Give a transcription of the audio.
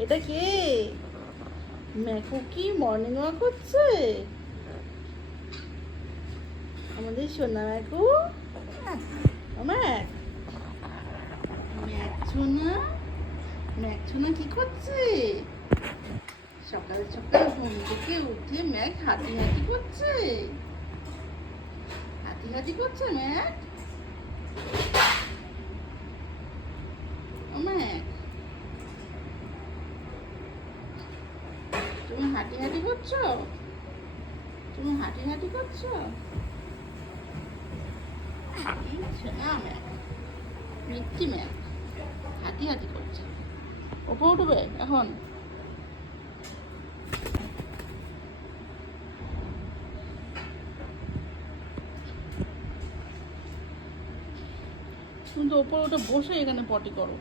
এটা কে? ম্যাকু কি morning walk করছে? আমাদের সোনা ম্যাকু। ম্যাক ম্যাক সোনা, ম্যাক সোনা কি করছে? সকাল সকাল ঘুম থেকে উঠে ম্যাক হাঁটি হাঁটি করছে। হাঁটি হাঁটি করছে ম্যাক। ম্যাক তুমি হাঁটি হাঁটি করছো? তুমি হাঁটি হাঁটি করছো? না ম্যাক, মিষ্টি ম্যাক হাঁটি হাঁটি করছে। ওপরে উঠবে এখন? তুমি তো ওপরে উঠে বসে এখানে পটি করো।